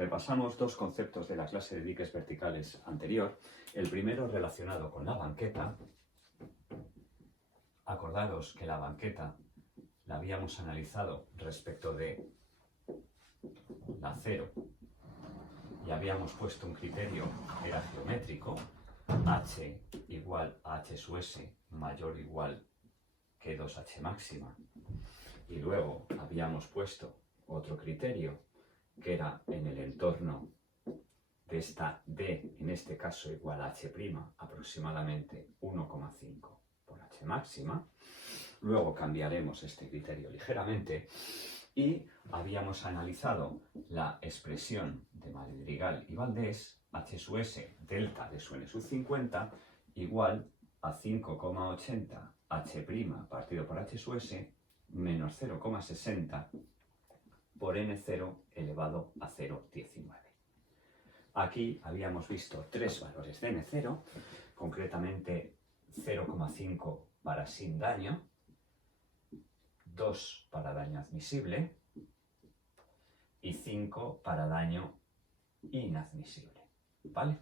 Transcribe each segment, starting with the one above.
repasamos dos conceptos de la clase de diques verticales anterior. El primero relacionado con la banqueta. Acordaros que la banqueta la habíamos analizado respecto de la cero y habíamos puesto un criterio que era geométrico, h igual a h sub s mayor o igual que 2h máxima. Y luego habíamos puesto otro criterio que era en el entorno de esta d, en este caso igual a h', aproximadamente 1,5 por h máxima. Luego cambiaremos este criterio ligeramente y habíamos analizado la expresión de Madrigal y Valdés, h sub s delta de su n sub 50 igual a 5,80 h' partido por h sub s menos 0,60 por n0 elevado a 0,19. Aquí habíamos visto tres valores de n0, concretamente 0,5 para sin daño, 2 para daño admisible y 5 para daño inadmisible, ¿vale?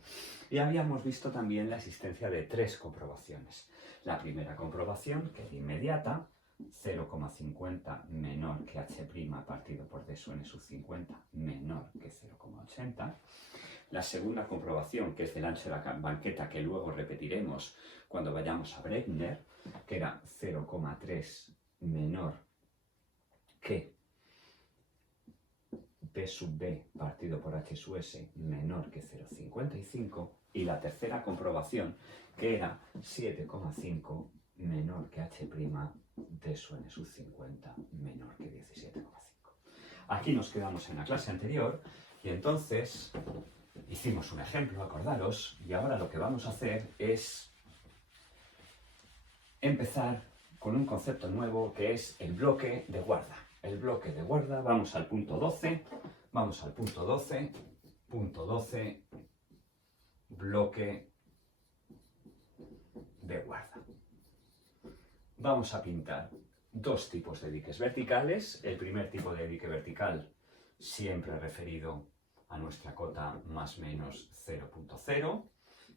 Y habíamos visto también la existencia de tres comprobaciones. La primera comprobación, que es inmediata, 0,50 menor que h' partido por d sub n sub 50 menor que 0,80. La segunda comprobación, que es del ancho de la banqueta, que luego repetiremos cuando vayamos a Bregner, que era 0,3 menor que b sub b partido por h sub s menor que 0,55. Y la tercera comprobación, que era 7,5 menor que h' de su n sub 50 menor que 17,5. Aquí nos quedamos en la clase anterior y entonces hicimos un ejemplo, acordaros, y ahora lo que vamos a hacer es empezar con un concepto nuevo que es el bloque de guarda. El bloque de guarda, vamos al punto 12, punto 12, bloque de guarda. Vamos a pintar dos tipos de diques verticales. El primer tipo de dique vertical, siempre referido a nuestra cota más menos 0,0.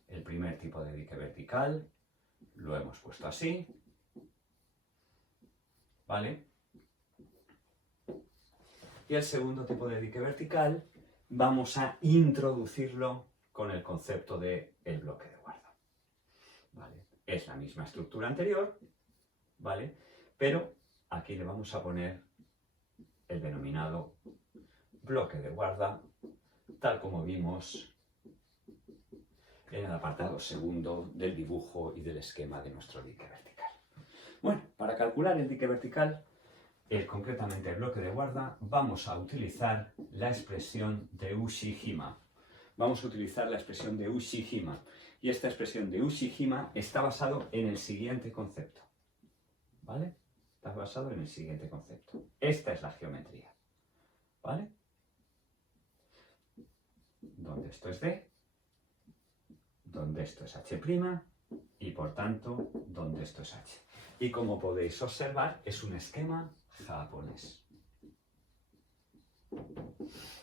El primer tipo de dique vertical lo hemos puesto así, ¿vale? Y el segundo tipo de dique vertical vamos a introducirlo con el concepto de el bloque de guarda, ¿vale? Es la misma estructura anterior, ¿vale? Pero aquí le vamos a poner el denominado bloque de guarda, tal como vimos en el apartado segundo del dibujo y del esquema de nuestro dique vertical. Bueno, para calcular el dique vertical, concretamente el bloque de guarda, vamos a utilizar la expresión de Ushijima. Vamos a utilizar la expresión de Ushijima. Y esta expresión de Ushijima está basado en el siguiente concepto, ¿vale? Está basado en el siguiente concepto. Esta es la geometría, ¿vale? Donde esto es D, donde esto es H' y por tanto donde esto es H. Y como podéis observar, es un esquema japonés.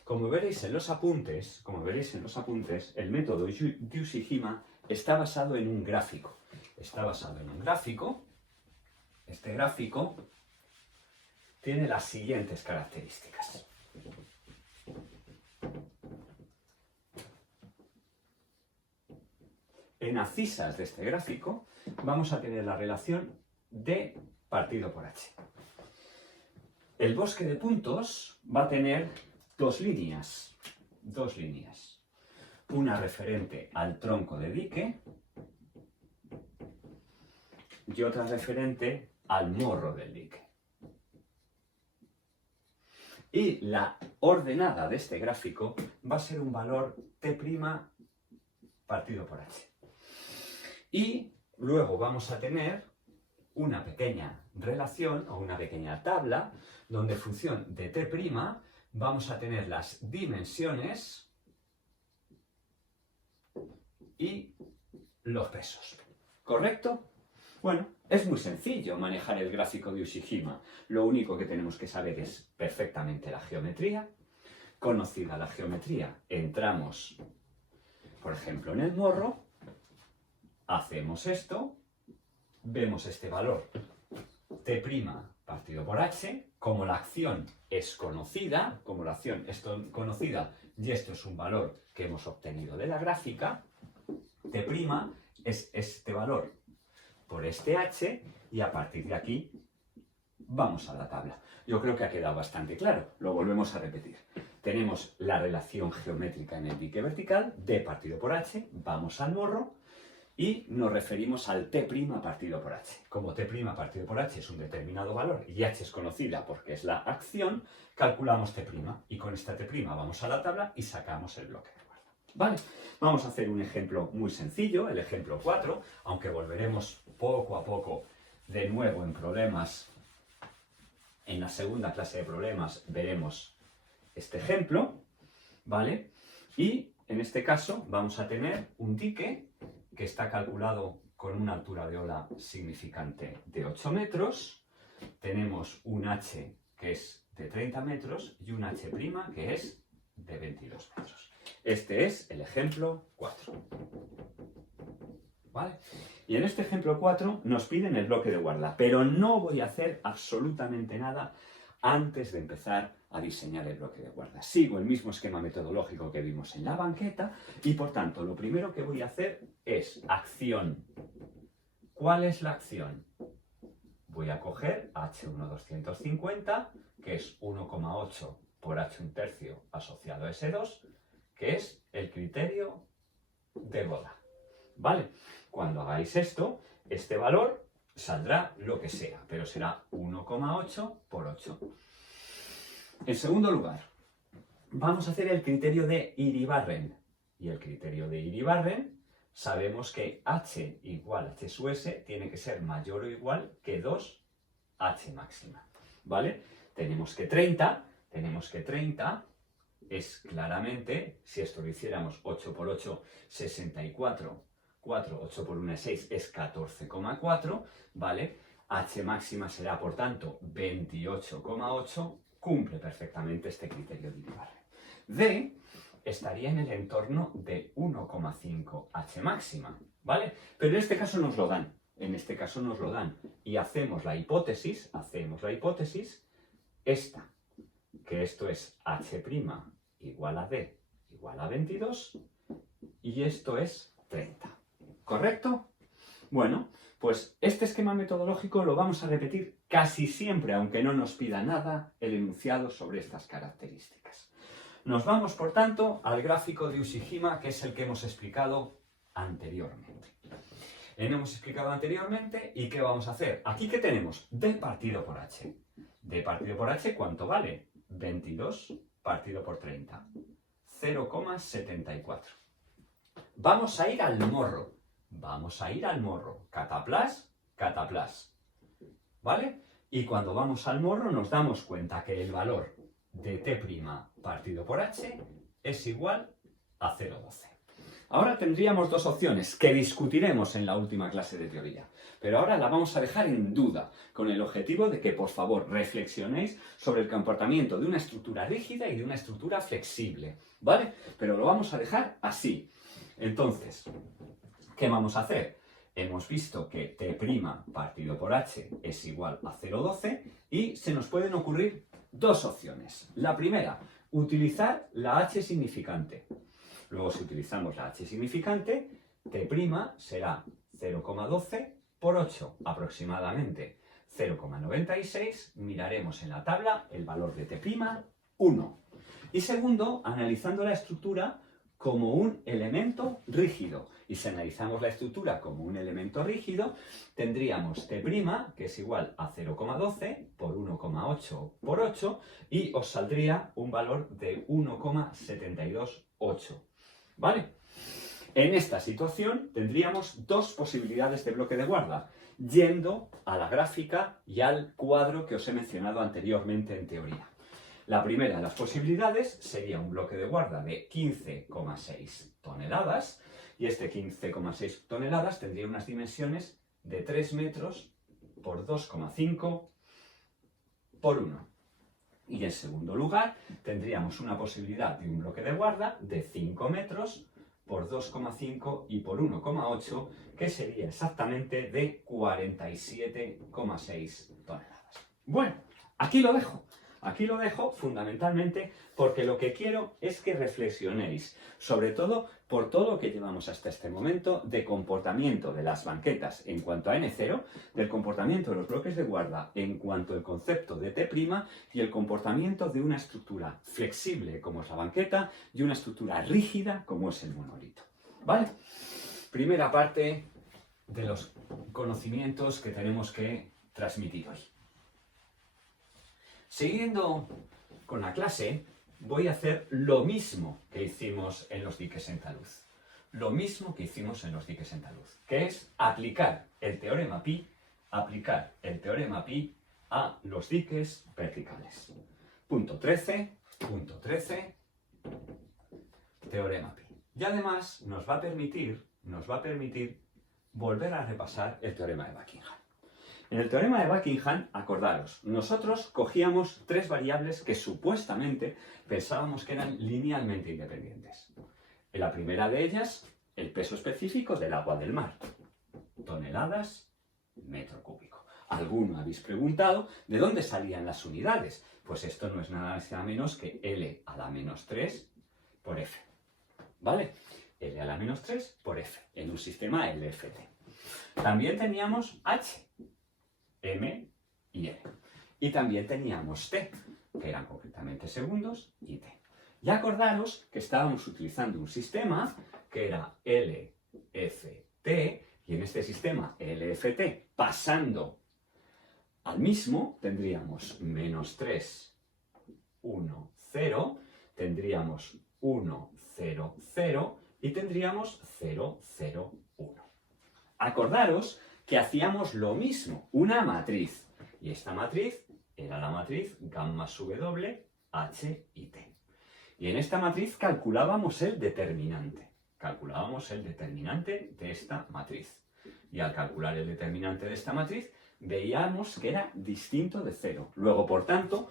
Como veréis en los apuntes, el método de Ushijima está basado en un gráfico. Este gráfico tiene las siguientes características. En abscisas de este gráfico vamos a tener la relación D partido por H. El bosque de puntos va a tener dos líneas. Una referente al tronco de dique y otra referente al morro del dique. Y la ordenada de este gráfico va a ser un valor T' partido por H. Y luego vamos a tener una pequeña relación o una pequeña tabla donde en función de T' vamos a tener las dimensiones y los pesos. ¿Correcto? Bueno, es muy sencillo manejar el gráfico de Ushijima. Lo único que tenemos que saber es perfectamente la geometría. conocida la geometría. Entramos, por ejemplo, en el morro, hacemos esto, vemos este valor T' partido por H, como la acción es conocida, y esto es un valor que hemos obtenido de la gráfica, T' es este valor por este H, y a partir de aquí vamos a la tabla. Yo creo que ha quedado bastante claro, lo volvemos a repetir. Tenemos la relación geométrica en el dique vertical, D partido por H, vamos al morro, y nos referimos al T' partido por H. Como T' partido por H es un determinado valor y H es conocida porque es la acción, calculamos T'. Y con esta T' vamos a la tabla y sacamos el bloque de guarda. ¿Vale? Vamos a hacer un ejemplo muy sencillo, el ejemplo 4, aunque volveremos poco a poco de nuevo en problemas. En la segunda clase de problemas veremos este ejemplo, ¿vale? Y en este caso vamos a tener un dique que está calculado con una altura de ola significante de 8 metros. Tenemos un H que es de 30 metros y un H' que es de 22 metros. Este es el ejemplo 4. ¿Vale? Y en este ejemplo 4 nos piden el bloque de guarda, pero no voy a hacer absolutamente nada antes de empezar a diseñar el bloque de guarda. Sigo el mismo esquema metodológico que vimos en la banqueta y por tanto lo primero que voy a hacer es acción. ¿Cuál es la acción? Voy a coger H1 que es 1,8 por H1/3 asociado a S2, que es el criterio de Godard. ¿Vale? Cuando hagáis esto, este valor saldrá lo que sea, pero será 1,8 por 8. En segundo lugar, vamos a hacer el criterio de Iribarren. Y el criterio de Iribarren, sabemos que H igual H sub S tiene que ser mayor o igual que 2H máxima. ¿Vale? Tenemos que 30 es claramente, si esto lo hiciéramos 8 por 8, 64, 4, 8 por 1 es 6, es 14,4, ¿vale? H máxima será, por tanto, 28,8, cumple perfectamente este criterio de Iribarren. D estaría en el entorno de 1,5 H máxima, ¿vale? Pero en este caso nos lo dan, y hacemos la hipótesis, esta, que esto es H' igual a D igual a 22, y esto es 30. ¿Correcto? Bueno, pues este esquema metodológico lo vamos a repetir casi siempre, aunque no nos pida nada el enunciado sobre estas características. Nos vamos, por tanto, al gráfico de Ushijima, que es el que hemos explicado anteriormente. ¿Y qué vamos a hacer? Aquí, ¿qué tenemos? D partido por H. D partido por H, ¿cuánto vale? 22 partido por 30. 0,74. Vamos a ir al morro. Cataplas, cataplas. ¿Vale? Y cuando vamos al morro nos damos cuenta que el valor de T' partido por H es igual a 0,12. Ahora tendríamos dos opciones que discutiremos en la última clase de teoría, pero ahora la vamos a dejar en duda, con el objetivo de que, por favor, reflexionéis sobre el comportamiento de una estructura rígida y de una estructura flexible, ¿vale? Pero lo vamos a dejar así. Entonces, ¿qué vamos a hacer? Hemos visto que T' partido por H es igual a 0,12 y se nos pueden ocurrir dos opciones. La primera, utilizar la H significante. Luego, si utilizamos la H significante, T' será 0,12 por 8, aproximadamente 0,96. Miraremos en la tabla el valor de T', 1. Y segundo, analizando la estructura como un elemento rígido. Y si analizamos la estructura como un elemento rígido, tendríamos T', que es igual a 0,12 por 1,8 por 8, y os saldría un valor de 1,728. ¿Vale? En esta situación tendríamos dos posibilidades de bloque de guarda, yendo a la gráfica y al cuadro que os he mencionado anteriormente en teoría. La primera de las posibilidades sería un bloque de guarda de 15,6 toneladas, y este 15,6 toneladas tendría unas dimensiones de 3 metros por 2,5 por 1. Y en segundo lugar, tendríamos una posibilidad de un bloque de guarda de 5 metros por 2,5 y por 1,8, que sería exactamente de 47,6 toneladas. Bueno, aquí lo dejo. Aquí lo dejo fundamentalmente porque lo que quiero es que reflexionéis, sobre todo por todo lo que llevamos hasta este momento de comportamiento de las banquetas en cuanto a N0, del comportamiento de los bloques de guarda en cuanto al concepto de T' y el comportamiento de una estructura flexible como es la banqueta y una estructura rígida como es el monolito. ¿Vale? Primera parte de los conocimientos que tenemos que transmitir hoy. Siguiendo con la clase, voy a hacer lo mismo que hicimos en los diques en talud. Lo mismo que hicimos en los diques en talud, que es aplicar el teorema Pi a los diques verticales. Punto 13, teorema Pi. Y además nos va a permitir volver a repasar el teorema de Buckingham. En el teorema de Buckingham, acordaros, nosotros cogíamos tres variables que supuestamente pensábamos que eran linealmente independientes. En la primera de ellas, el peso específico del agua del mar. Toneladas, metro cúbico. Alguno habéis preguntado de dónde salían las unidades. Pues esto no es nada menos que L a la menos 3 por F. ¿Vale? L a la menos 3 por F, en un sistema LFT. También teníamos H, M y N. Y también teníamos T, que eran concretamente segundos, y T. Y acordaros que estábamos utilizando un sistema que era LFT, y en este sistema LFT, pasando al mismo, tendríamos menos 3, 1, 0, tendríamos 1, 0, 0, y tendríamos 0, 0, 1. Acordaros que hacíamos lo mismo, una matriz. Y esta matriz era la matriz gamma sub W, H y T. Y en esta matriz calculábamos el determinante. Calculábamos el determinante de esta matriz. Y al calcular el determinante de esta matriz, veíamos que era distinto de 0. Luego, por tanto,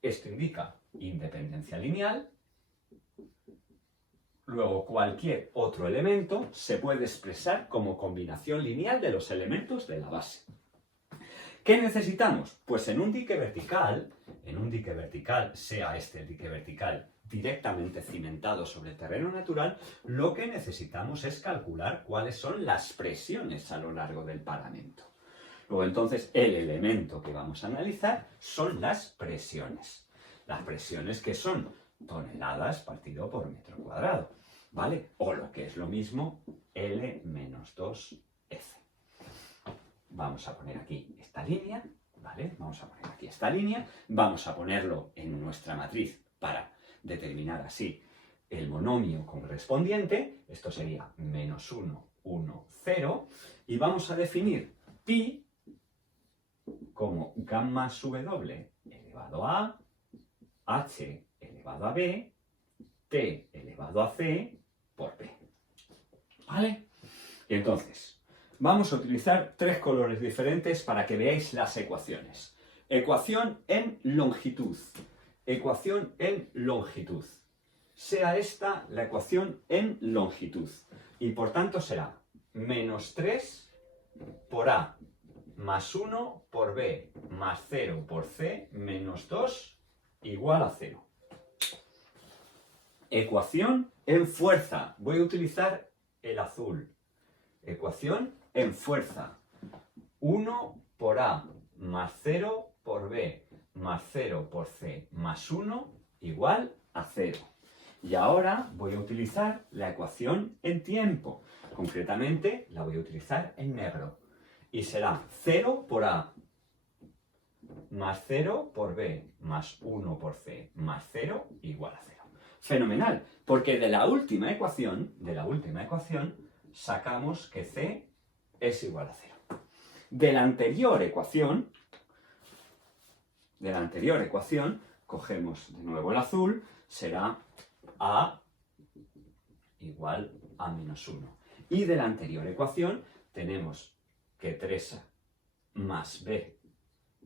esto indica independencia lineal. Luego, cualquier otro elemento se puede expresar como combinación lineal de los elementos de la base. ¿Qué necesitamos? Pues en un dique vertical, sea este el dique vertical directamente cimentado sobre el terreno natural, lo que necesitamos es calcular cuáles son las presiones a lo largo del paramento. Luego, entonces, el elemento que vamos a analizar son las presiones. Las presiones que son toneladas partido por metro cuadrado, ¿vale? O lo que es lo mismo, L menos 2F. Vamos a poner aquí esta línea, ¿vale? Vamos a poner aquí esta línea, vamos a ponerlo en nuestra matriz para determinar así el monomio correspondiente. Esto sería menos 1, 1, 0. Y vamos a definir pi como gamma sub W elevado a H elevado a B, T elevado a C por B. ¿Vale? Y entonces, vamos a utilizar tres colores diferentes para que veáis las ecuaciones. Ecuación en longitud. Ecuación en longitud. Sea esta la ecuación en longitud. Y por tanto será menos 3 por A más 1 por B más 0 por C menos 2 igual a 0. Ecuación en fuerza. Voy a utilizar el azul. Ecuación en fuerza. 1 por A más 0 por B más 0 por C más 1 igual a 0. Y ahora voy a utilizar la ecuación en tiempo. Concretamente la voy a utilizar en negro. Y será 0 por A más 0 por B más 1 por C más 0 igual a 0. Fenomenal, porque de la última ecuación sacamos que C es igual a 0. De la anterior ecuación, cogemos de nuevo el azul, será A igual a menos 1. Y de la anterior ecuación tenemos que 3A más B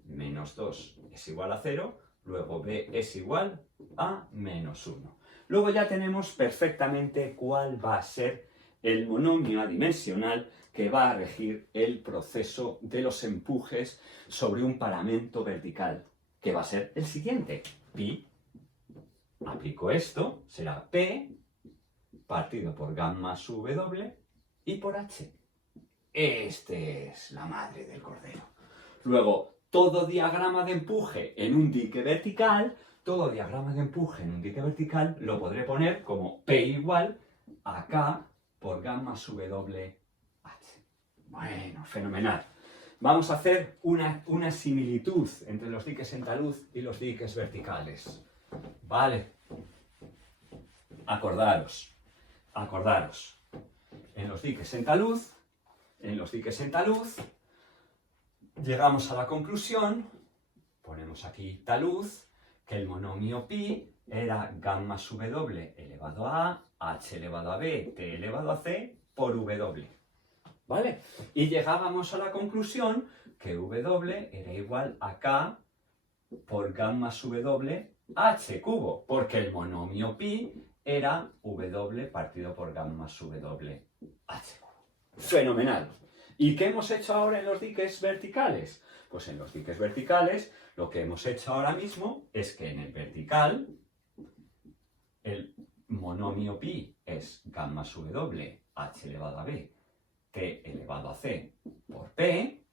menos 2 es igual a 0, luego b es igual a menos 1. Luego ya tenemos perfectamente cuál va a ser el monomio adimensional que va a regir el proceso de los empujes sobre un paramento vertical, que va a ser el siguiente. Pi, aplico esto, será P partido por gamma sub W y por H. Este es la madre del cordero. Luego, todo diagrama de empuje en un dique vertical, lo podré poner como P igual a K por gamma sub W H. Bueno, fenomenal. Vamos a hacer una similitud entre los diques en talud y los diques verticales. Vale. Acordaros. En los diques en talud, llegamos a la conclusión, ponemos aquí talud, que el monomio pi era gamma sub W elevado a A, H elevado a B, T elevado a C por W. ¿Vale? Y llegábamos a la conclusión que W era igual a K por gamma sub W H cubo, porque el monomio pi era W partido por gamma sub W H cubo. ¡Fenomenal! ¿Y qué hemos hecho ahora en los diques verticales? Pues en los diques verticales lo que hemos hecho ahora mismo es que en el vertical el monomio pi es gamma sub W H elevado a B T elevado a C por P,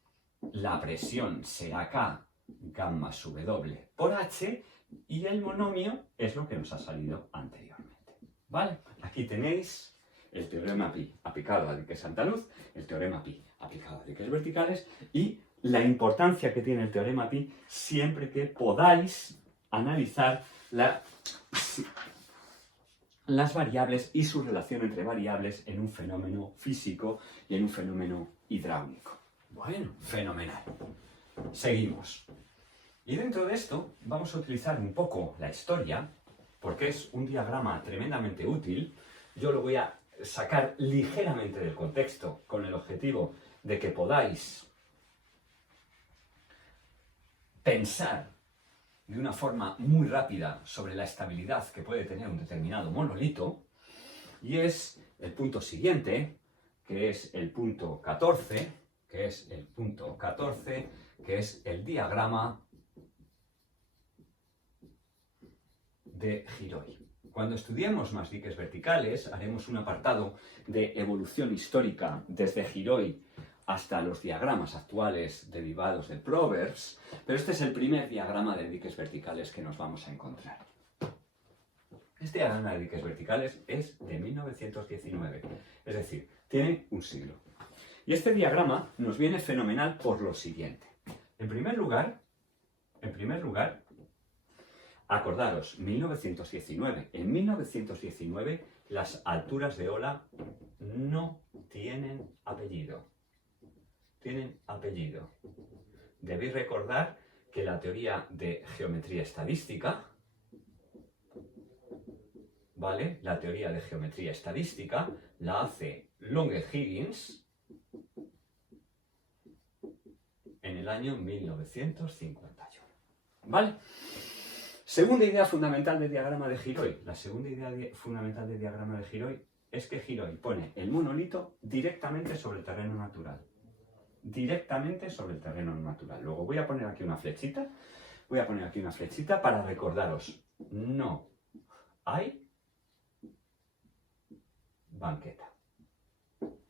la presión será K gamma sub W por H y el monomio es lo que nos ha salido anteriormente. ¿Vale? Aquí tenéis el teorema pi aplicado a diques en talud, el teorema pi aplicado a diques verticales y la importancia que tiene el teorema pi siempre que podáis analizar las variables y su relación entre variables en un fenómeno físico y en un fenómeno hidráulico. Bueno, fenomenal. Seguimos. Y dentro de esto vamos a utilizar un poco la historia, porque es un diagrama tremendamente útil. Yo lo voy a sacar ligeramente del contexto con el objetivo de que podáis pensar de una forma muy rápida sobre la estabilidad que puede tener un determinado monolito, y es el punto siguiente, que es el punto 14, que es el diagrama de Hiroi. Cuando estudiemos más diques verticales, haremos un apartado de evolución histórica desde Hiroi hasta los diagramas actuales derivados de Proverbs, pero este es el primer diagrama de diques verticales que nos vamos a encontrar. Este diagrama de diques verticales es de 1919, es decir, tiene un siglo. Y este diagrama nos viene fenomenal por lo siguiente. En primer lugar, acordaros, 1919. En 1919 las alturas de ola no tienen apellido. Tienen apellido. Debéis recordar que la teoría de geometría estadística, ¿vale? La teoría de geometría estadística la hace Longe-Higgins en el año 1951. ¿Vale? Segunda idea fundamental del diagrama de Hiroi. La segunda idea fundamental del diagrama de Hiroi es que Hiroi pone el monolito directamente sobre el terreno natural. Directamente sobre el terreno natural. Luego voy a poner aquí una flechita. Para recordaros. No hay banqueta.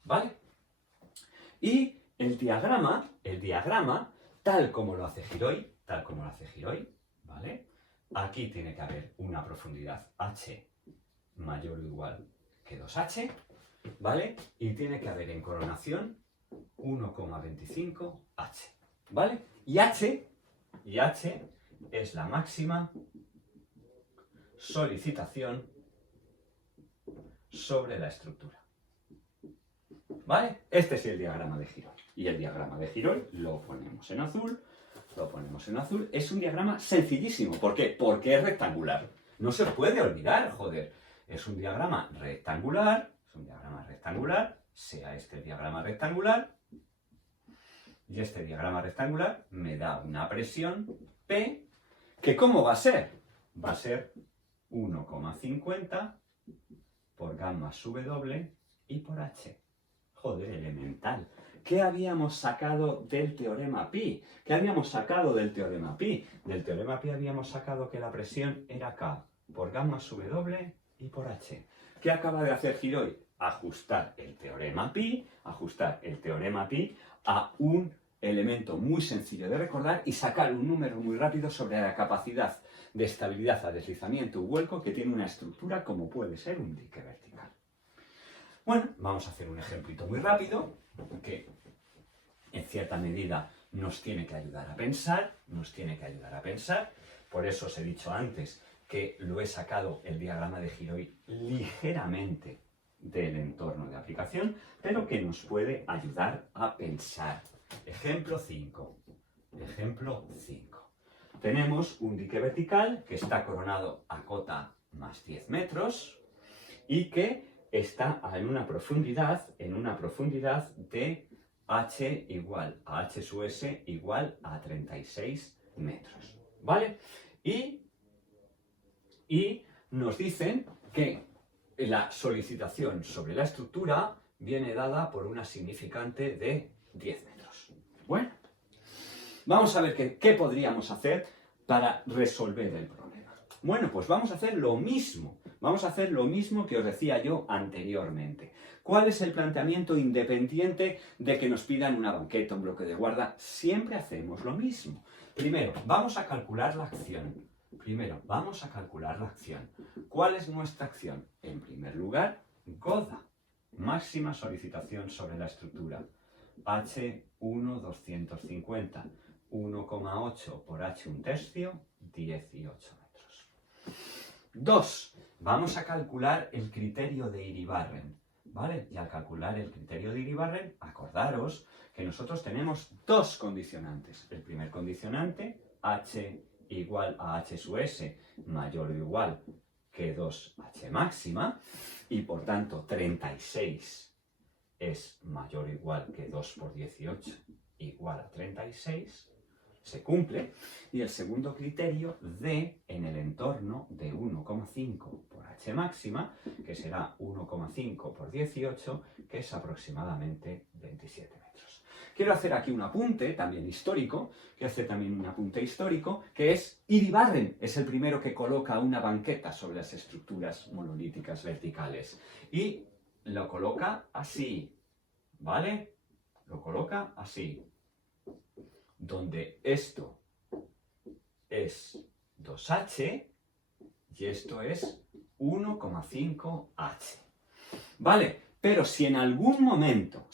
¿Vale? Y el diagrama, tal como lo hace Hiroi, ¿vale? Aquí tiene que haber una profundidad h mayor o igual que 2h, ¿vale? Y tiene que haber en coronación 1,25h, ¿vale? Y h es la máxima solicitación sobre la estructura. ¿Vale? Este es el diagrama de Hiroi. Y el diagrama de Hiroi lo ponemos en azul. Es un diagrama sencillísimo. ¿Por qué? Porque es rectangular. No se puede olvidar, joder. Es un diagrama rectangular. Sea este el diagrama rectangular. Y este diagrama rectangular me da una presión P, que ¿cómo va a ser? Va a ser 1,50 por gamma sub W y por H. Joder, elemental. ¿Qué habíamos sacado del teorema Pi? ¿Qué habíamos sacado del teorema Pi? Del teorema Pi habíamos sacado que la presión era K por gamma sub W y por H. ¿Qué acaba de hacer Gilroy? Ajustar el teorema Pi a un elemento muy sencillo de recordar y sacar un número muy rápido sobre la capacidad de estabilidad a deslizamiento o vuelco que tiene una estructura como puede ser un dique vertical. Bueno, vamos a hacer un ejemplito muy rápido que en cierta medida nos tiene que ayudar a pensar, Por eso os he dicho antes que lo he sacado el diagrama de Gilroy ligeramente del entorno de aplicación, pero que nos puede ayudar a pensar. Ejemplo 5. Tenemos un dique vertical que está coronado a cota más 10 metros y que está en una profundidad de H igual a H sub S igual a 36 metros. ¿Vale? Y nos dicen que la solicitación sobre la estructura viene dada por una significante de 10 metros. Bueno, vamos a ver qué podríamos hacer para resolver el problema. Bueno, pues vamos a hacer lo mismo. Que os decía yo anteriormente. ¿Cuál es el planteamiento independiente de que nos pidan una banqueta, un bloque de guarda? Siempre hacemos lo mismo. Primero, vamos a calcular la acción. ¿Cuál es nuestra acción? En primer lugar, GODA, máxima solicitación sobre la estructura. H1 250, 1,8 por H un tercio, 18 metros. 2. Vamos a calcular el criterio de Iribarren, ¿vale? Y al calcular el criterio de Iribarren, acordaros que nosotros tenemos dos condicionantes. El primer condicionante, H igual a H sub S mayor o igual que 2H máxima, y por tanto 36 es mayor o igual que 2 por 18 igual a 36, se cumple. Y el segundo criterio, D en el entorno de 1,5 por H máxima, que será 1,5 por 18, que es aproximadamente 27 metros. Quiero hacer aquí un apunte también histórico, que es Iribarren es el primero que coloca una banqueta sobre las estructuras monolíticas verticales. Y lo coloca así, ¿vale? Donde esto es 2H y esto es 1,5H. ¿Vale? Pero si en algún momento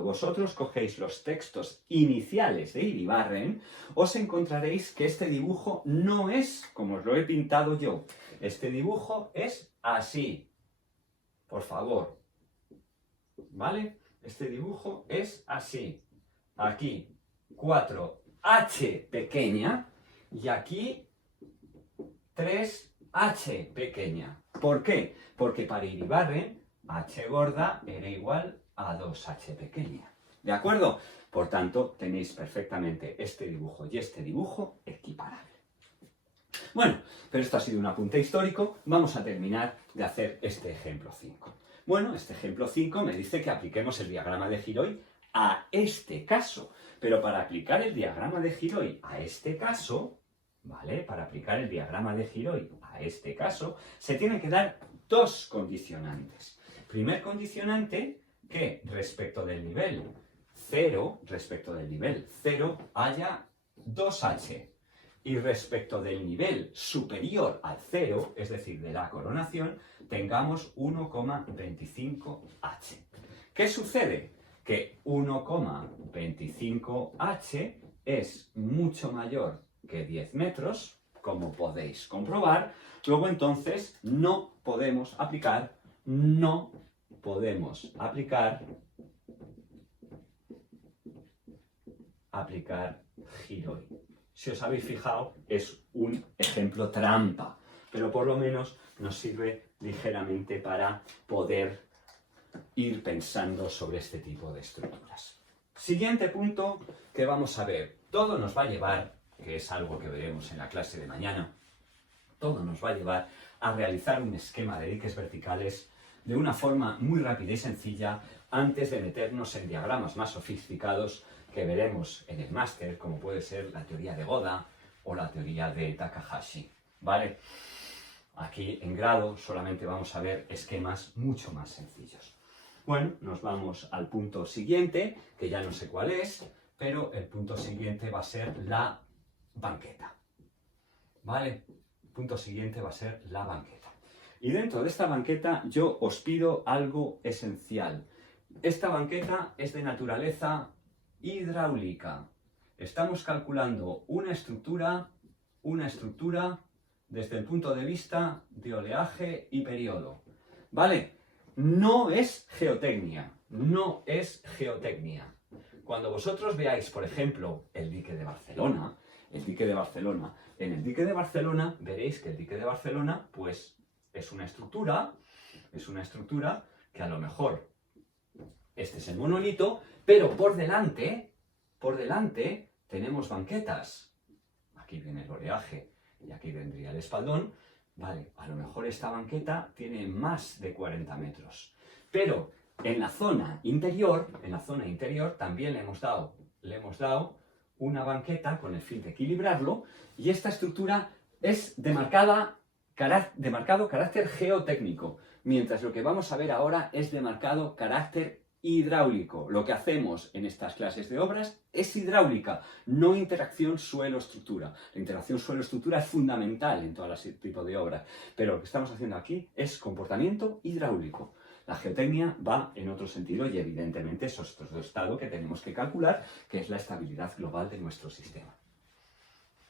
vosotros cogéis los textos iniciales de Iribarren, os encontraréis que este dibujo no es como os lo he pintado yo. Este dibujo es así. Por favor. ¿Vale? Este dibujo es así. Aquí 4H pequeña y aquí 3H pequeña. ¿Por qué? Porque para Iribarren H gorda era igual a 2H pequeña. ¿De acuerdo? Por tanto, tenéis perfectamente este dibujo y este dibujo equiparable. Bueno, pero esto ha sido un apunte histórico. Vamos a terminar de hacer este ejemplo 5. Bueno, este ejemplo 5 me dice que apliquemos el diagrama de Gilroy a este caso. Pero para aplicar el diagrama de Gilroy a este caso, ¿vale? Se tienen que dar dos condicionantes. Primer condicionante, que respecto del nivel 0 haya 2H. Y respecto del nivel superior al 0, es decir, de la coronación, tengamos 1,25H. ¿Qué sucede? Que 1,25H es mucho mayor que 10 metros, como podéis comprobar. Luego entonces no podemos aplicar Gilroy. Si os habéis fijado, es un ejemplo trampa, pero por lo menos nos sirve ligeramente para poder ir pensando sobre este tipo de estructuras. Siguiente punto que vamos a ver. Todo nos va a llevar, que es algo que veremos en la clase de mañana, todo nos va a llevar a realizar un esquema de diques verticales de una forma muy rápida y sencilla antes de meternos en diagramas más sofisticados que veremos en el máster, como puede ser la teoría de Goda o la teoría de Takahashi, ¿vale? Aquí en grado solamente vamos a ver esquemas mucho más sencillos. Bueno, nos vamos al punto siguiente, que ya no sé cuál es, pero el punto siguiente va a ser la banqueta, ¿vale? El punto siguiente va a ser la banqueta. Y dentro de esta banqueta yo os pido algo esencial. Esta banqueta es de naturaleza hidráulica. Estamos calculando una estructura desde el punto de vista de oleaje y periodo. ¿Vale? No es geotecnia, no es geotecnia. Cuando vosotros veáis, por ejemplo, el dique de Barcelona, en el dique de Barcelona veréis que el dique de Barcelona, pues, es una estructura que a lo mejor este es el monolito, pero por delante tenemos banquetas. Aquí viene el oleaje y aquí vendría el espaldón. Vale, a lo mejor esta banqueta tiene más de 40 metros. Pero en la zona interior también le hemos dado una banqueta con el fin de equilibrarlo, y esta estructura es de marcado carácter geotécnico, mientras lo que vamos a ver ahora es de marcado carácter hidráulico. Lo que hacemos en estas clases de obras es hidráulica, no interacción suelo-estructura. La interacción suelo-estructura es fundamental en todo tipo de obras, pero lo que estamos haciendo aquí es comportamiento hidráulico. La geotecnia va en otro sentido y evidentemente eso es otro estado que tenemos que calcular, que es la estabilidad global de nuestro sistema.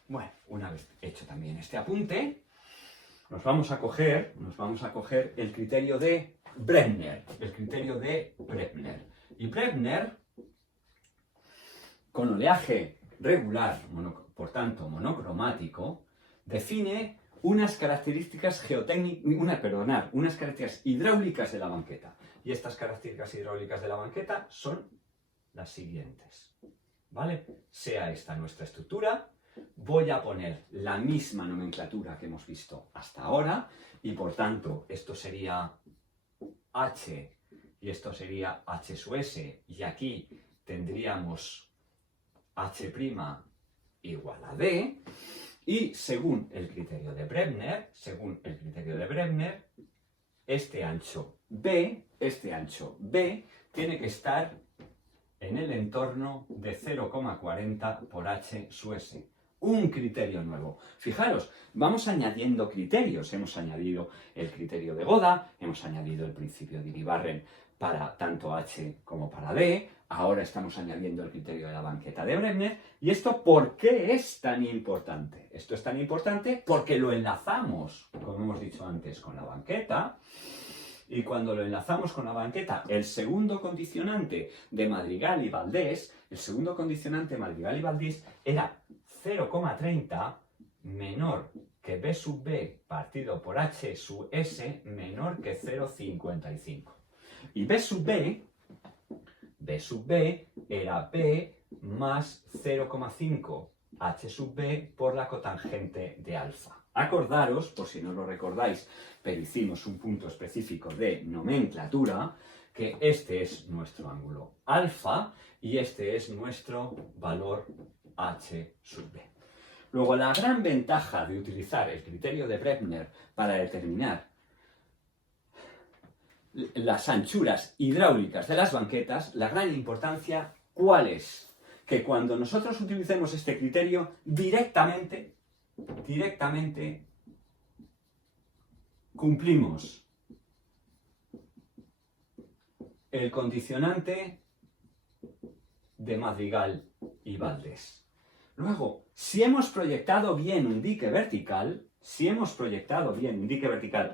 Bueno, una vez hecho también este apunte, nos vamos a coger el criterio de Brebner, Y Brebner, con oleaje regular, por tanto monocromático, define unas características unas características hidráulicas de la banqueta. Y estas características hidráulicas de la banqueta son las siguientes, ¿vale? Sea esta nuestra estructura, voy a poner la misma nomenclatura que hemos visto hasta ahora, y por tanto esto sería H y esto sería H sub S, y aquí tendríamos H' igual a D, y según el criterio de Brebner, este ancho B tiene que estar en el entorno de 0,40 por H sub S. Un criterio nuevo. Fijaros, vamos añadiendo criterios. Hemos añadido el criterio de Goda, hemos añadido el principio de Iribarren para tanto H como para D, ahora estamos añadiendo el criterio de la banqueta de Brebner. ¿Y esto por qué es tan importante? Esto es tan importante porque lo enlazamos, como hemos dicho antes, con la banqueta. Y cuando lo enlazamos con la banqueta, el segundo condicionante de Madrigal y Valdés, era 0,30 menor que B sub B partido por H sub S menor que 0,55. Y B sub B era B más 0,5 H sub B por la cotangente de alfa. Acordaros, por si no lo recordáis, pero hicimos un punto específico de nomenclatura, que este es nuestro ángulo alfa y este es nuestro valor H sub B. Luego, la gran ventaja de utilizar el criterio de Brebner para determinar las anchuras hidráulicas de las banquetas, la gran importancia, ¿cuál es? Que cuando nosotros utilicemos este criterio, directamente cumplimos el condicionante de Madrigal y Valdés. Luego, si hemos proyectado bien un dique vertical,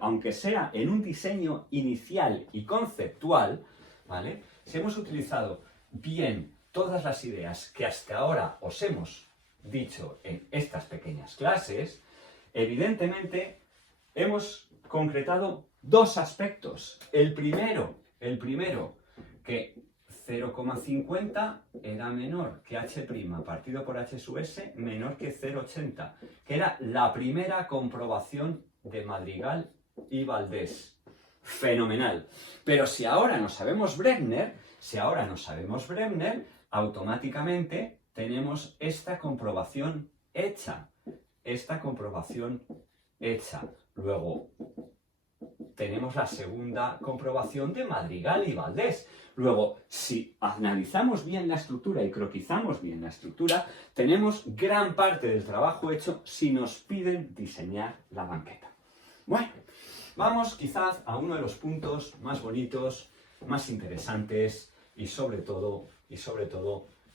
aunque sea en un diseño inicial y conceptual, ¿vale? Si hemos utilizado bien todas las ideas que hasta ahora os hemos dicho en estas pequeñas clases, evidentemente hemos concretado dos aspectos. El primero, que 0,50 era menor que h' partido por h sub s menor que 0,80, que era la primera comprobación de Madrigal y Valdés. Fenomenal. Pero si ahora no sabemos Bregner, automáticamente tenemos esta comprobación hecha. Luego, tenemos la segunda comprobación de Madrigal y Valdés. Luego, si analizamos bien la estructura y croquizamos bien la estructura, tenemos gran parte del trabajo hecho si nos piden diseñar la banqueta. Bueno, vamos quizás a uno de los puntos más bonitos, más interesantes y sobre todo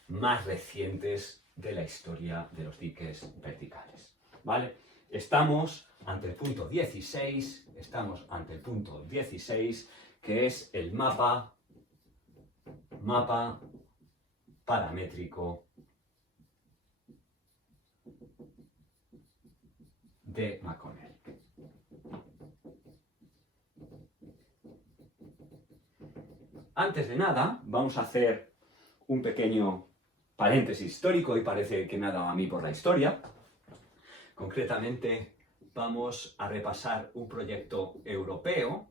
más recientes de la historia de los diques verticales. ¿Vale? Estamos ante el punto 16, que es el mapa paramétrico de McConnell. Antes de nada, vamos a hacer un pequeño paréntesis histórico, y parece que me ha dado a mí por la historia. Concretamente, vamos a repasar un proyecto europeo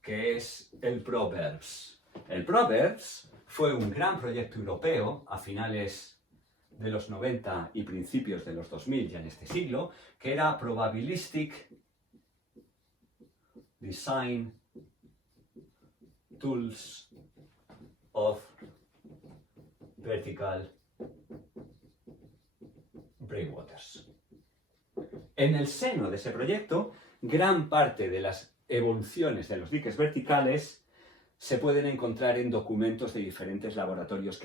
que es el Proverbs. El Proverbs fue un gran proyecto europeo a finales de los 90 y principios de los 2000 ya en este siglo, que era Probabilistic Design Tools of Vertical Breakwaters. En el seno de ese proyecto, gran parte de las evoluciones de los diques verticales se pueden encontrar en documentos de diferentes laboratorios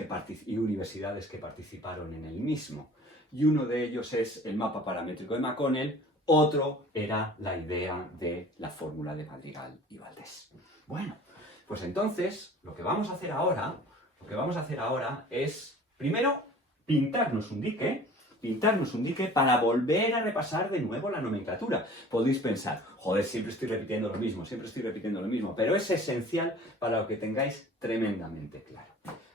y universidades que participaron en el mismo. Y uno de ellos es el mapa paramétrico de McConnell, otro era la idea de la fórmula de Madrigal y Valdés. Bueno, pues entonces lo que vamos a hacer ahora es, primero, pintarnos un dique para volver a repasar de nuevo la nomenclatura. Podéis pensar, joder, siempre estoy repitiendo lo mismo, pero es esencial para que tengáis tremendamente claro.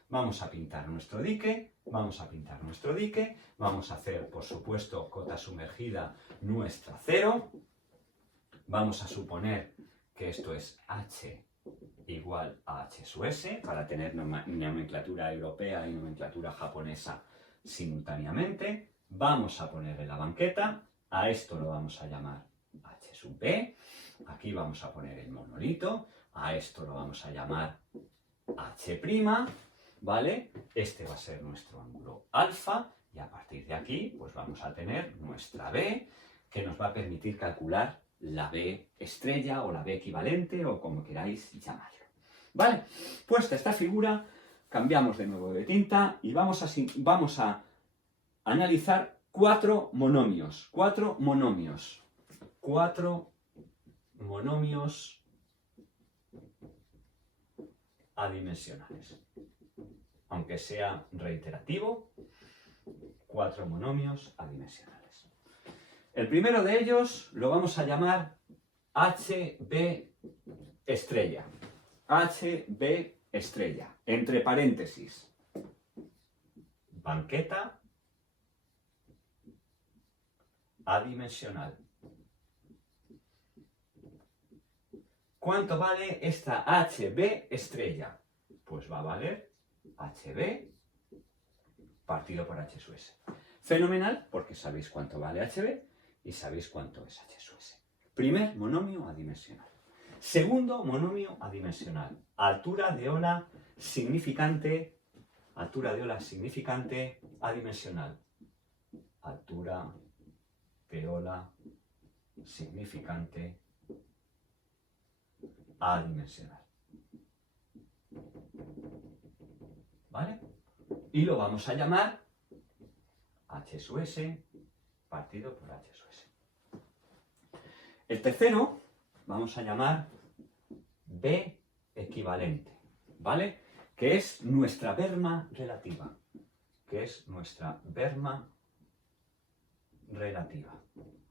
Vamos a pintar nuestro dique, vamos a hacer, por supuesto, cota sumergida nuestra 0, vamos a suponer que esto es h igual a h sub s, para tener nomenclatura europea y nomenclatura japonesa simultáneamente. Vamos a ponerle la banqueta, a esto lo vamos a llamar h sub b, aquí vamos a poner el monolito, a esto lo vamos a llamar h', ¿vale? Este va a ser nuestro ángulo alfa, y a partir de aquí pues vamos a tener nuestra b, que nos va a permitir calcular la b estrella o la b equivalente o como queráis llamarlo. ¿Vale? Puesta esta figura, cambiamos de nuevo de tinta y vamos a analizar cuatro monomios adimensionales. Aunque sea reiterativo, 4 monomios adimensionales. El primero de ellos lo vamos a llamar HB estrella. HB estrella. Entre paréntesis. Banqueta adimensional. ¿Cuánto vale esta HB estrella? Pues va a valer HB partido por H sub S. Fenomenal, porque sabéis cuánto vale HB y sabéis cuánto es H sub S. Primer monomio adimensional. Segundo monomio adimensional. Altura de ola significante adimensional. Altura de ola significante adimensional. ¿Vale? Y lo vamos a llamar H sub S partido por H sub S. El tercero vamos a llamar B equivalente, ¿vale? Que es nuestra berma relativa.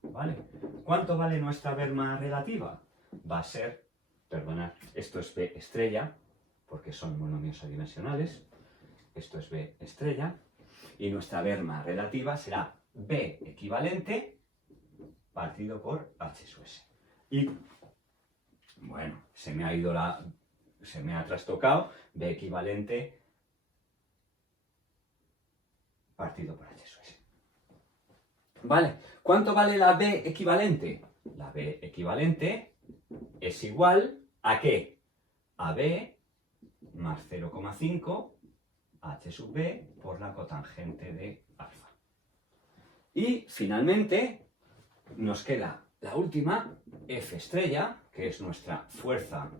¿Vale? ¿Cuánto vale nuestra berma relativa? Va a ser, perdonad, esto es B estrella, porque son monomios adimensionales. Esto es B estrella. Y nuestra berma relativa será B equivalente partido por H sub S. Y, bueno, se me ha trastocado B equivalente partido por H sub S. ¿Vale? ¿Cuánto vale la B equivalente? La B equivalente es igual ¿a qué? A B más 0,5 H sub B por la cotangente de alfa. Y finalmente nos queda la última, F estrella, que es nuestra fuerza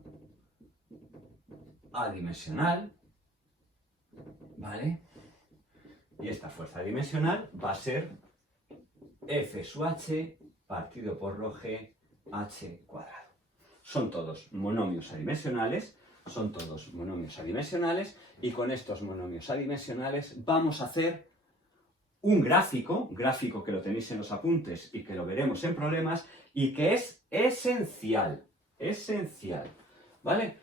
adimensional, ¿vale? Y esta fuerza adimensional va a ser F sub H partido por log H cuadrado. Son todos monomios adimensionales, y con estos monomios adimensionales vamos a hacer un gráfico que lo tenéis en los apuntes y que lo veremos en problemas, y que es esencial, ¿vale?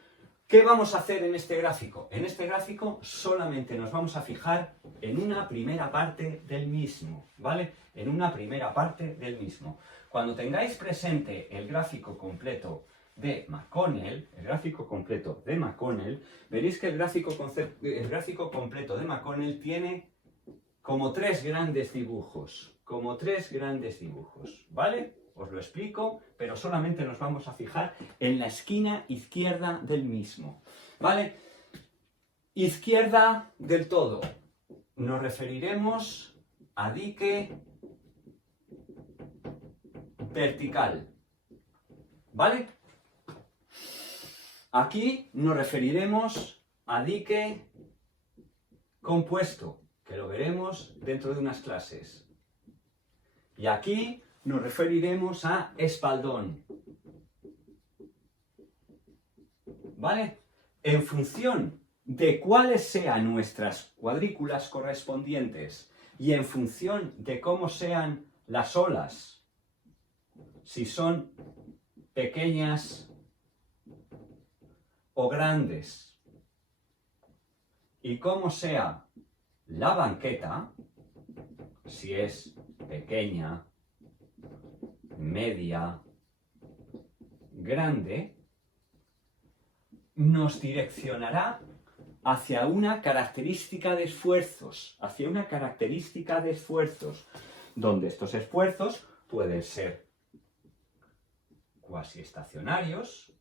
¿Qué vamos a hacer en este gráfico? En este gráfico solamente nos vamos a fijar en una primera parte del mismo, ¿vale? En una primera parte del mismo. Cuando tengáis presente el gráfico completo de McConnell, veréis que el gráfico completo de McConnell tiene como tres grandes dibujos, ¿vale? Os lo explico, pero solamente nos vamos a fijar en la esquina izquierda del mismo, ¿vale? Izquierda del todo. Nos referiremos a dique vertical, ¿vale? Aquí nos referiremos a dique compuesto, que lo veremos dentro de unas clases. Y aquí nos referiremos a espaldón, ¿vale? En función de cuáles sean nuestras cuadrículas correspondientes y en función de cómo sean las olas, si son pequeñas o grandes, y cómo sea la banqueta, si es pequeña, media, grande, nos direccionará hacia una característica de esfuerzos, donde estos esfuerzos pueden ser cuasi estacionarios,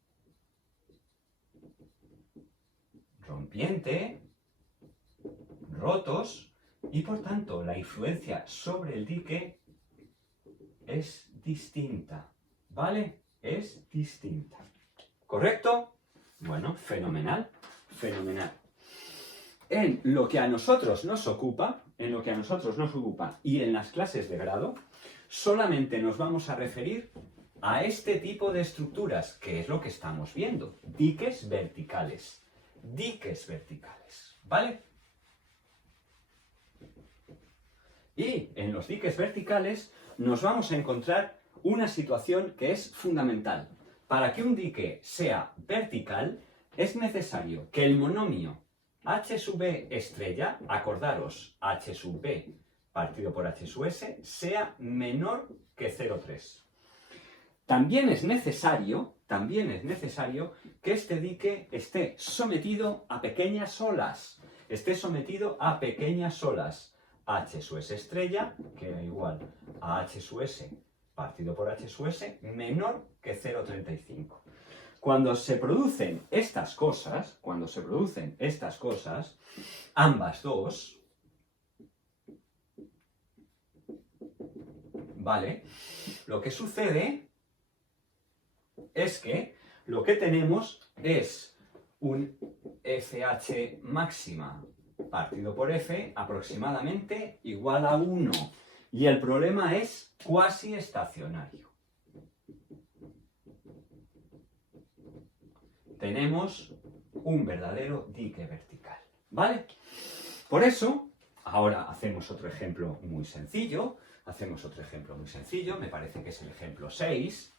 rompiente, rotos, y por tanto la influencia sobre el dique es distinta, ¿vale? Es distinta. ¿Correcto? Bueno, fenomenal. En lo que a nosotros nos ocupa, y en las clases de grado, solamente nos vamos a referir a este tipo de estructuras, que es lo que estamos viendo, diques verticales, ¿vale? Y en los diques verticales nos vamos a encontrar una situación que es fundamental. Para que un dique sea vertical, es necesario que el monomio H sub B estrella, acordaros, H sub B partido por H sub S, sea menor que 0,3. También es necesario que este dique esté sometido a pequeñas olas. H sub S estrella, que da igual a H sub S partido por H sub S, menor que 0,35. Cuando se producen estas cosas, ambas dos, ¿vale? Lo que sucede es que lo que tenemos es un FH máxima partido por F aproximadamente igual a 1. Y el problema es cuasi estacionario. Tenemos un verdadero dique vertical, ¿vale? Por eso, ahora hacemos otro ejemplo muy sencillo. Me parece que es el ejemplo 6.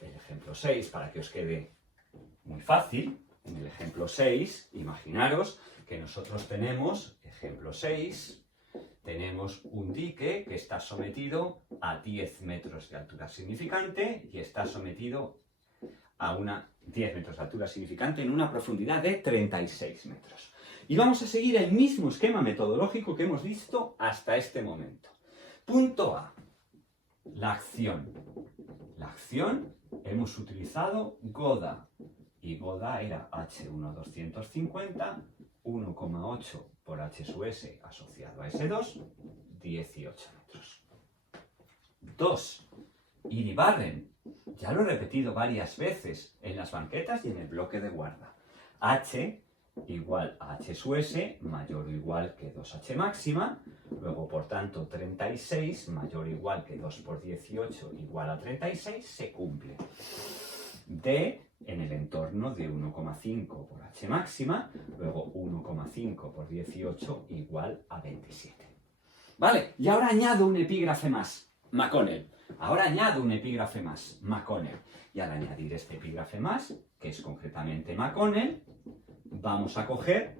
El ejemplo 6, para que os quede muy fácil, En el ejemplo 6, imaginaros que nosotros tenemos, ejemplo 6, tenemos un dique que está sometido a 10 metros de altura significante y está sometido a 10 metros de altura significante en una profundidad de 36 metros. Y vamos a seguir el mismo esquema metodológico que hemos visto hasta este momento. Punto A, la acción. La acción, hemos utilizado GODA, y GODA era H1 250, 1,8 por H sub S asociado a S2, 18 metros. 2. Iribarren. Ya lo he repetido varias veces en las banquetas y en el bloque de guarda. H igual a H sub S mayor o igual que 2H máxima, luego por tanto 36 mayor o igual que 2 por 18 igual a 36 se cumple. D en el entorno de 1,5 por H máxima, luego 1,5 por 18 igual a 27. Vale, y ahora añado un epígrafe más, McConnell. Ahora añado un epígrafe más, McConnell. Y al añadir este epígrafe más, que es concretamente McConnell, vamos a coger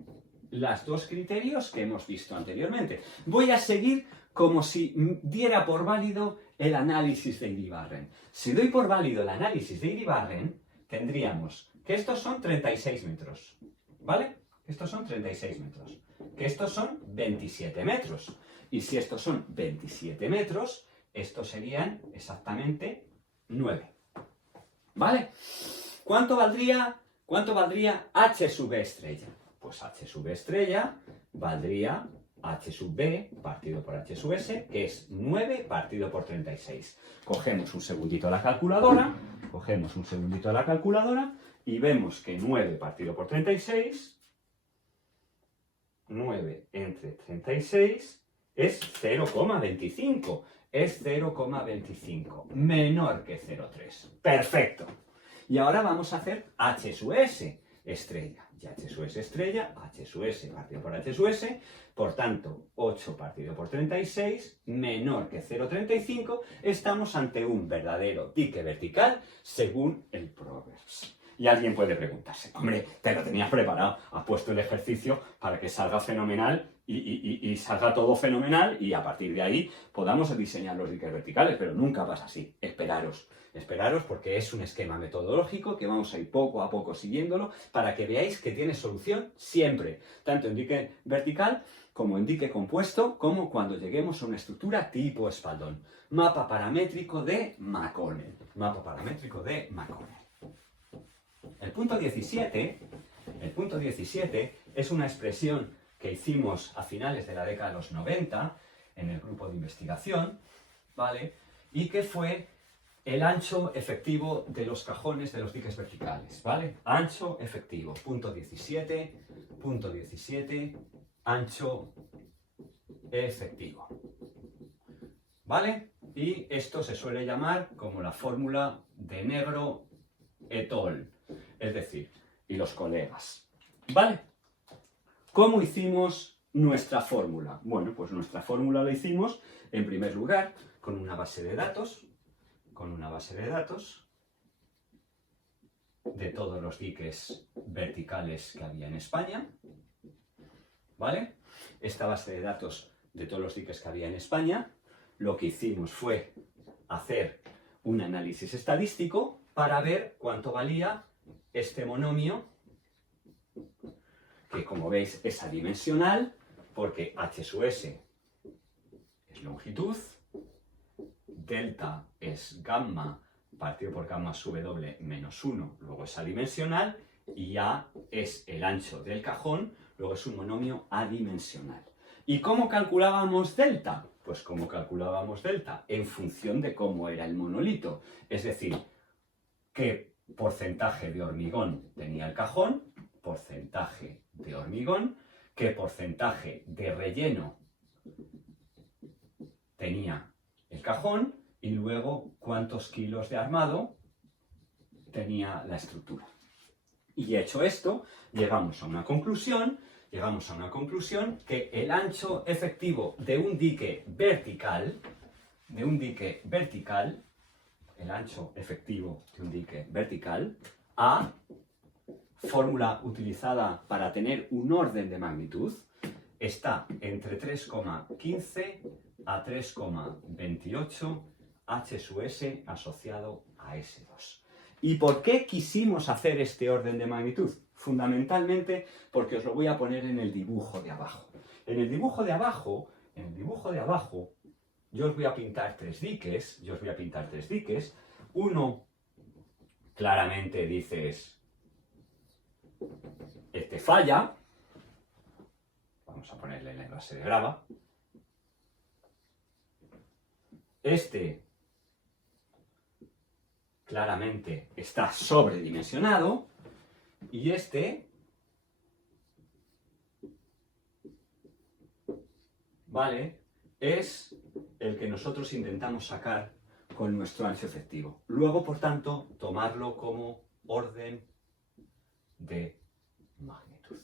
los dos criterios que hemos visto anteriormente. Voy a seguir como si diera por válido el análisis de Iribarren. Si doy por válido el análisis de Iribarren, tendríamos que estos son 36 metros, ¿vale? Estos son 36 metros, que estos son 27 metros. Y si estos son 27 metros, estos serían exactamente 9, ¿vale? ¿Cuánto valdría H sub B estrella? Pues H sub B estrella valdría H sub B partido por H sub S, que es 9 partido por 36. Cogemos un segundito la calculadora, y vemos que 9 partido por 36, 9 entre 36, es 0,25. Es 0,25, menor que 0,3. Perfecto. Y ahora vamos a hacer H sub S estrella. Y H sub S estrella, H sub S partido por H sub S, por tanto, 8 partido por 36, menor que 0,35, estamos ante un verdadero dique vertical según el Proverbs. Y alguien puede preguntarse, hombre, te lo tenías preparado, has puesto el ejercicio para que salga fenomenal y salga todo fenomenal y a partir de ahí podamos diseñar los diques verticales, pero nunca pasa así. Esperaros porque es un esquema metodológico que vamos a ir poco a poco siguiéndolo para que veáis que tiene solución siempre, tanto en dique vertical como en dique compuesto, como cuando lleguemos a una estructura tipo espaldón. Mapa paramétrico de McConnell. El punto 17 es una expresión que hicimos a finales de la década de los 90 en el grupo de investigación, ¿vale? Y que fue el ancho efectivo de los cajones de los diques verticales, ¿vale? Ancho efectivo, punto 17, ancho efectivo, ¿vale? Y esto se suele llamar como la fórmula de Negro et al., es decir, y los colegas, ¿vale? ¿Cómo hicimos nuestra fórmula? Bueno, pues nuestra fórmula la hicimos, en primer lugar, con una base de datos de todos los diques verticales que había en España, ¿vale? Esta base de datos de todos los diques que había en España, lo que hicimos fue hacer un análisis estadístico para ver cuánto valía este monomio, que como veis es adimensional, porque H sub S es longitud, delta es gamma partido por gamma sub W menos 1, luego es adimensional, y A es el ancho del cajón, luego es un monomio adimensional. ¿Y cómo calculábamos delta? Pues ¿cómo calculábamos delta? En función de cómo era el monolito, es decir, qué porcentaje de hormigón tenía el cajón, porcentaje de hormigón, qué porcentaje de relleno tenía el cajón y luego cuántos kilos de armado tenía la estructura. Y hecho esto, llegamos a una conclusión que el ancho efectivo de un dique vertical, el ancho efectivo de un dique vertical, A, fórmula utilizada para tener un orden de magnitud está entre 3,15 a 3,28 H sub S asociado a S2. ¿Y por qué quisimos hacer este orden de magnitud? Fundamentalmente porque os lo voy a poner en el dibujo de abajo. En el dibujo de abajo, yo os voy a pintar tres diques, Uno, claramente dices, este falla. Vamos a ponerle la envase de grava. Este claramente está sobredimensionado. Y este, ¿vale?, es el que nosotros intentamos sacar con nuestro ancho efectivo. Luego, por tanto, tomarlo como orden de magnitud.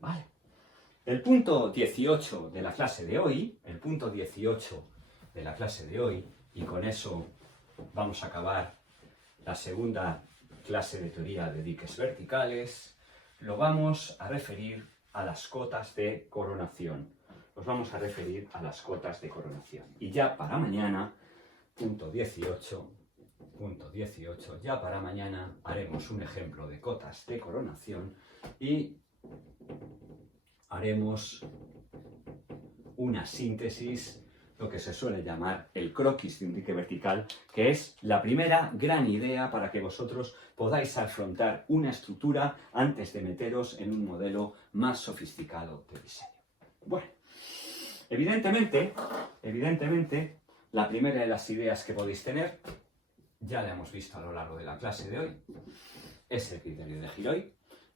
Vale. El punto 18 de la clase de hoy, y con eso vamos a acabar la segunda clase de teoría de diques verticales, lo vamos a referir a las cotas de coronación. Y ya para mañana, punto 18, ya para mañana haremos un ejemplo de cotas de coronación y haremos una síntesis, lo que se suele llamar el croquis de un dique vertical, que es la primera gran idea para que vosotros podáis afrontar una estructura antes de meteros en un modelo más sofisticado de diseño. Bueno, evidentemente, la primera de las ideas que podéis tener, ya la hemos visto a lo largo de la clase de hoy, es el criterio de Giraud.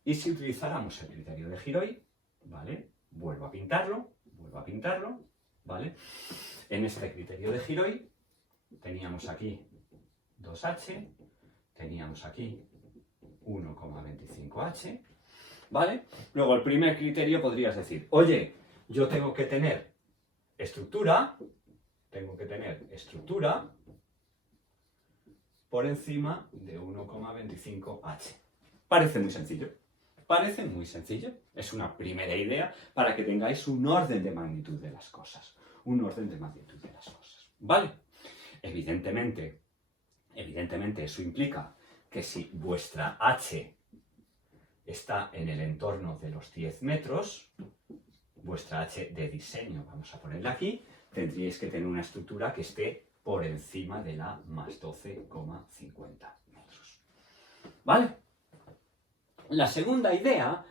Y si utilizáramos el criterio de Giraud, ¿vale?, vuelvo a pintarlo, ¿vale? En este criterio de Giraud teníamos aquí 2H, teníamos aquí 1,25H, ¿vale? Luego el primer criterio podrías decir, oye, yo tengo que tener estructura por encima de 1,25H. Parece muy sencillo, es una primera idea para que tengáis un orden de magnitud de las cosas, ¿vale? Evidentemente eso implica que si vuestra H está en el entorno de los 10 metros, vuestra H de diseño, vamos a ponerla aquí, tendríais que tener una estructura que esté por encima de la más 12,50 metros. ¿Vale? La segunda idea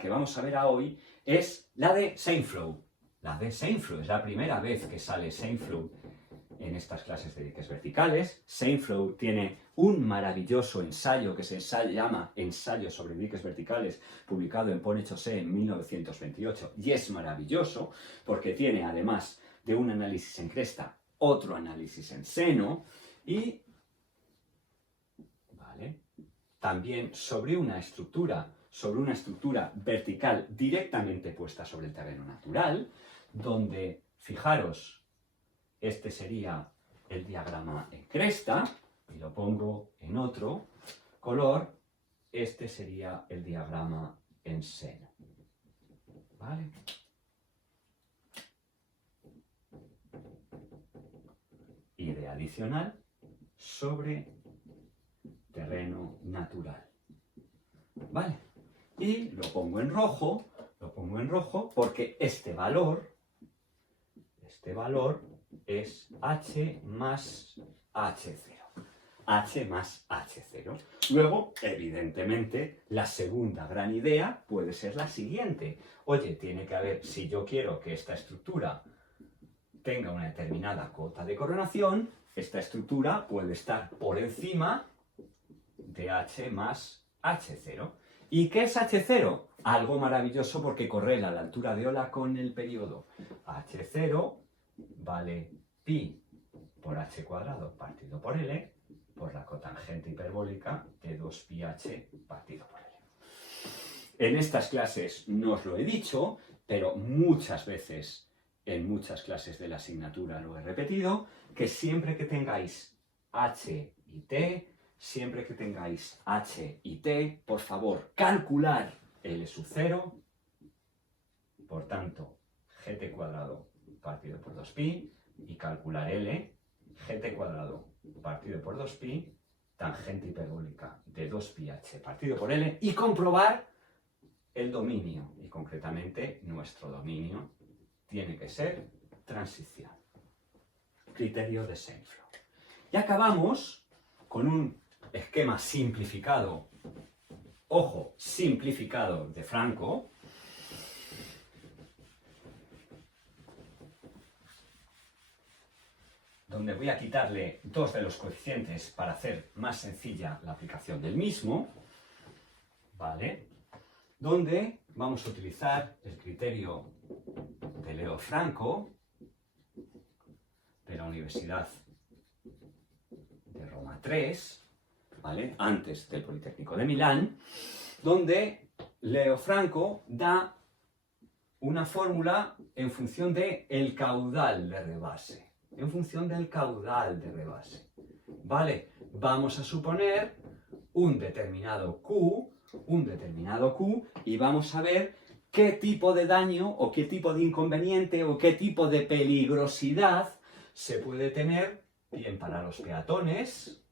que vamos a ver hoy es la de Seinflow. Es la primera vez que sale Seinflow en estas clases de diques verticales. Seinflow tiene un maravilloso ensayo que se llama Ensayo sobre diques verticales, publicado en Pont Chaussée en 1928, y es maravilloso porque tiene, además de un análisis en cresta, otro análisis en seno y, ¿vale?, también sobre una estructura vertical directamente puesta sobre el terreno natural, donde, fijaros, este sería el diagrama en cresta, y lo pongo en otro color, este sería el diagrama en seno. ¿Vale? Idea adicional sobre terreno natural. ¿Vale? Y lo pongo en rojo porque este valor es H más H0. H más H0. Luego, evidentemente, la segunda gran idea puede ser la siguiente. Oye, tiene que haber, si yo quiero que esta estructura tenga una determinada cota de coronación, esta estructura puede estar por encima de H más H0. ¿Y qué es H0? Algo maravilloso porque correla la altura de ola con el periodo. H0 vale pi por h cuadrado partido por L por la cotangente hiperbólica de 2πh partido por L. En estas clases no os lo he dicho, pero muchas veces en muchas clases de la asignatura lo he repetido, que siempre que tengáis H y T, siempre que tengáis h y t, por favor, calcular L sub 0, por tanto, gt cuadrado partido por 2pi, y calcular L, gt cuadrado partido por 2pi, tangente hiperbólica de 2πh partido por L, y comprobar el dominio, y concretamente nuestro dominio tiene que ser transición. Criterio de Seinfeld. Y acabamos con un esquema simplificado, ojo, simplificado de Franco, donde voy a quitarle 2 de los coeficientes para hacer más sencilla la aplicación del mismo, ¿vale? Donde vamos a utilizar el criterio de Leo Franco, de la Universidad de Roma 3, ¿vale? Antes del Politécnico de Milán, donde Leo Franco da una fórmula en función del caudal de rebase. En función del caudal de rebase. ¿Vale? Vamos a suponer un determinado Q, y vamos a ver qué tipo de daño o qué tipo de inconveniente o qué tipo de peligrosidad se puede tener bien para los peatones,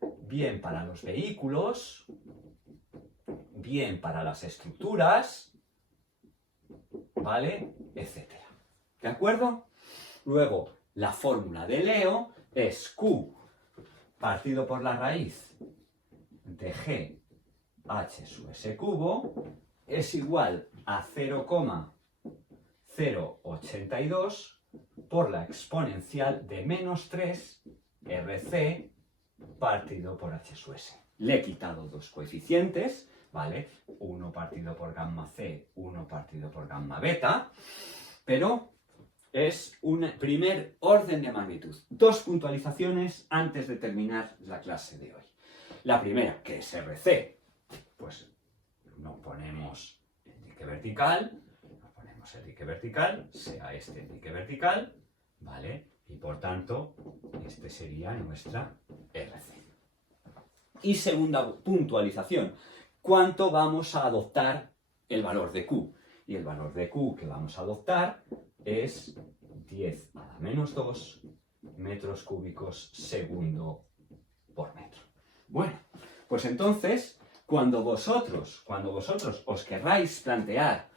bien para los vehículos, bien para las estructuras, ¿vale? Etcétera. ¿De acuerdo? Luego, la fórmula de Leo es Q partido por la raíz de G h sub s cubo es igual a 0,082 por la exponencial de menos 3 RC partido por h sub s. Le he quitado 2 coeficientes, ¿vale? Uno partido por gamma c, uno partido por gamma beta, pero es un primer orden de magnitud. 2 puntualizaciones antes de terminar la clase de hoy. La primera, ¿qué es RC? Pues no ponemos el dique vertical, sea este el dique vertical, ¿vale? Y por tanto, este sería nuestra RC. Y segunda puntualización, ¿cuánto vamos a adoptar el valor de Q? Y el valor de Q que vamos a adoptar es 10 a la menos 2 metros cúbicos segundo por metro. Bueno, pues entonces, cuando vosotros os querráis plantear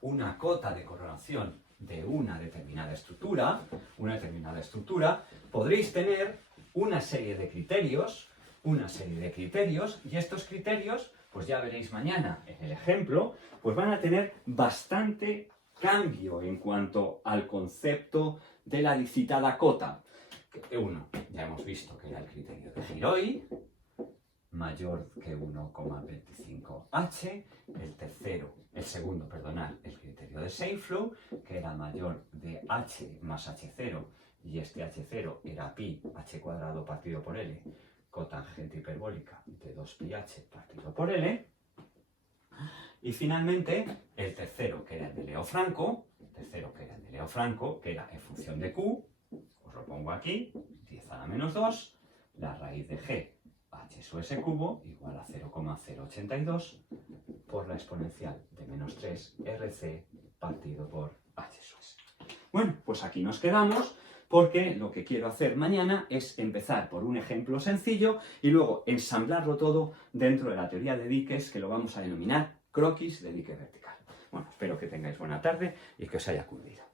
una cota de correlación de una determinada estructura, podréis tener una serie de criterios, y estos criterios, pues ya veréis mañana en el ejemplo, pues van a tener bastante cambio en cuanto al concepto de la citada cota. Uno, ya hemos visto que era el criterio de Giraud, mayor que 1,25h. El segundo, el criterio de Seinfeld, que era mayor de h más h0, y este h0 era pi h cuadrado partido por L, cotangente hiperbólica de 2πh partido por L. Y finalmente, el tercero, que era el de Leo Franco, que era en función de Q, os lo pongo aquí, 10 a la menos 2, la raíz de G, h sub s cubo, igual a 0,082 por la exponencial de menos 3 RC partido por h sub s. Bueno, pues aquí nos quedamos, porque lo que quiero hacer mañana es empezar por un ejemplo sencillo y luego ensamblarlo todo dentro de la teoría de diques, que lo vamos a denominar croquis de dique vertical. Bueno, espero que tengáis buena tarde y que os haya cundido.